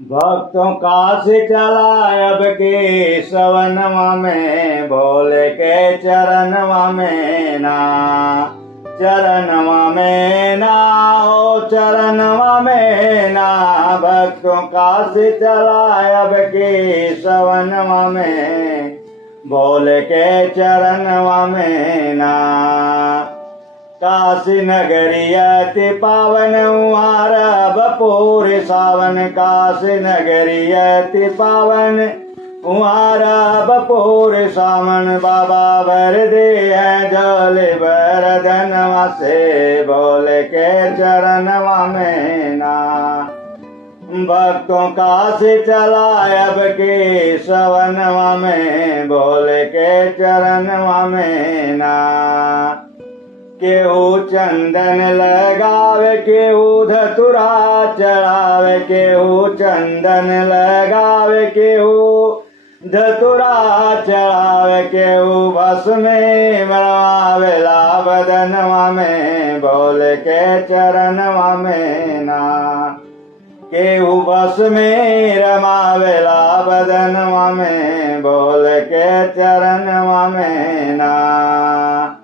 भक्तों का से चला अब के सवनवा में, भोले के चरणवा में ना, चरणवा में ना, ओ चरणवा में ना। भक्तों का से चला अब के सवनवा में, भोले के चरणवा में ना। काशी नगरी अति पावन उहार अब पूरे सावन, काशी नगरी अति पावन उहार अब पूरे सावन। बाबा भर दे है झोले भर धनवा से, भोले के चरणवा में ना। भक्तों का से चला अब के सवनवा में, भोले के चरणवा में ना। केहू चंदन लगावे, केहू धतुरा चढ़ावे, केहू चंदन लगावे, केहू धतुरा चढ़ावे, केहू भस्म मरवावेला बदनवा में, भोले के चरणवा में ना। केहू भस्म रमावेला बदनवा में, भोले के चरणवा में ना।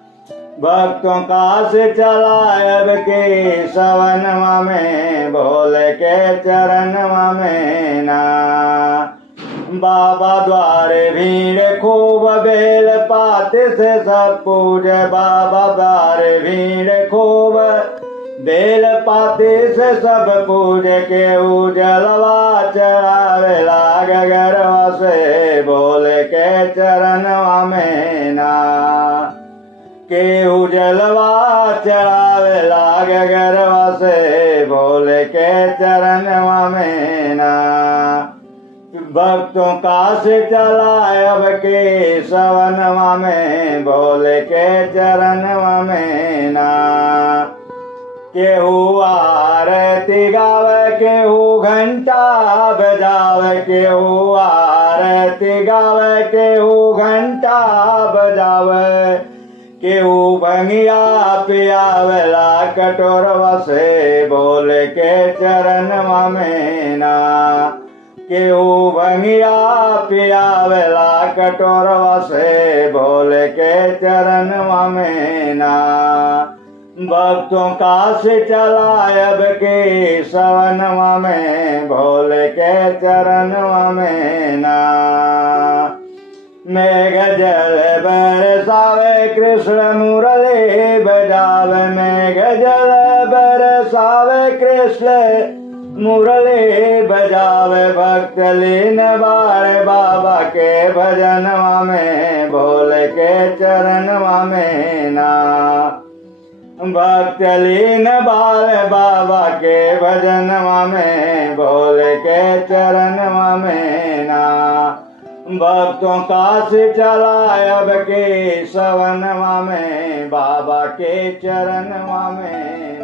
भक्तों का से चला अब के सवनवा में, भोले के चरणवा में ना। बाबा द्वारे भीड़ खूब बेल पाते से सब पूजे, बाबा द्वारे भीड़ खूब बेल पाते से सब पूजे। केहू जलवा चढ़ावे लाग गरवा से, भोले के चरणवा में ना। केहू जलवा चढ़ावे लाग गरवा से, भोले के चरणवा में ना। भक्तों का से चला अब के सवनवा में, भोले के चरणवा में ना। केहू आरती गावे, केहू घंटा बजावे, केहू आरती गावे, केहू घंटा बजावे। केहू भंगिया पियावेला कटोरवा से, भोले के चरणवा में ना। केहू भंगिया पियावेला कटोरवा से, भोले के चरणवा में ना। भक्तों का से चला अब के सवनवा में, भोले के चरणवा में ना। मेघ जल बरसावे, कृष्ण मुरली बजावे, मेघ जल बरसावे, कृष्ण मुरली बजावे। भक्त लीन बारे बाबा के भजनवा में, भोले के चरणवा में ना। भक्त लीन बाल बाबा के भजनवा में, भोले के चरणवा में ना। भक्तों का से चला अब के सवनवा में, बाबा के चरणवा में।